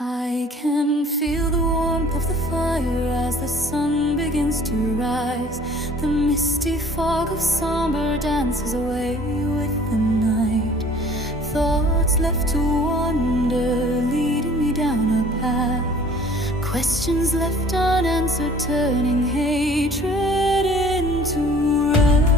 I can feel the warmth of the fire as the sun begins to rise. The misty fog of somber dances away with the night. Thoughts left to wander, leading me down a path. Questions left unanswered, turning hatred into wrath.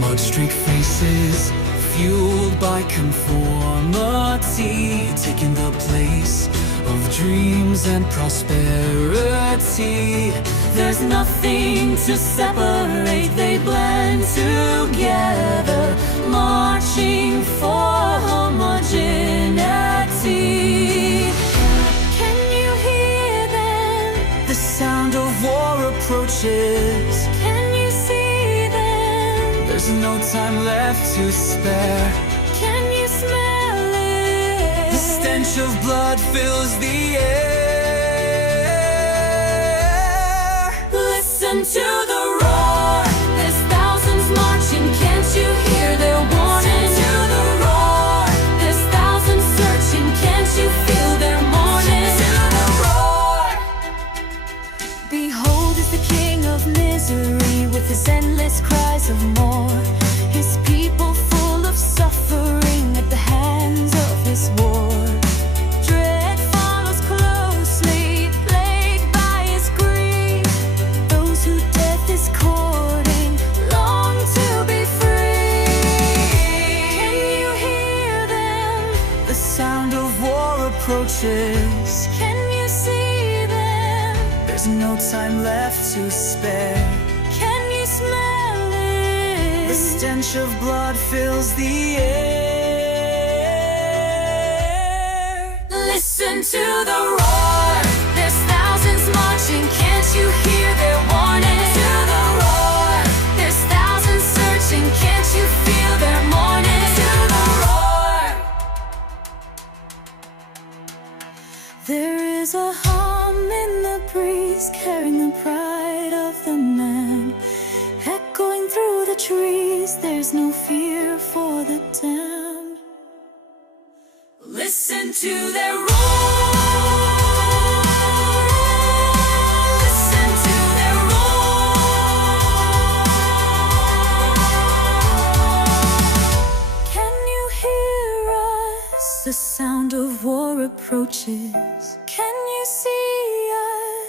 Mud-streaked faces, fueled by conformity, taking the place of dreams and prosperity. There's nothing to separate, they blend together, marching for homogeneity. Can you hear them? The sound of war approaches. Can you see them? There's no time left to spare. Can you smell it? The stench of blood fills the air. Listen to the roar. There's thousands marching. Can't you hear their warning? Listen to the roar. There's thousands searching. Can't you feel their mourning? Listen to the roar. Behold is the king of misery with his endless cries of more. His people full of suffering at the hands of his war. Dread follows closely, plagued by his greed. Those who death is courting long to be free. Can you hear them? The sound of war approaches. Can you see them? There's no time left to spare. Can you smell it? The stench of blood fills the air. Listen to the roar. There's thousands marching. Can't you hear their warning? To the roar. There's thousands searching. Can't you feel their mourning? To the roar. There is a hum in the breeze, carrying the pride of the man. Echoing through the trees, there's no fear for the damned. Listen to their roar. Listen to their roar. Can you hear us? The sound of war approaches. Can you see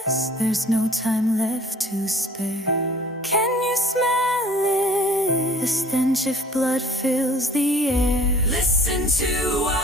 us? There's no time left to spare. Can you smell it? The stench of blood fills the air. Listen to us.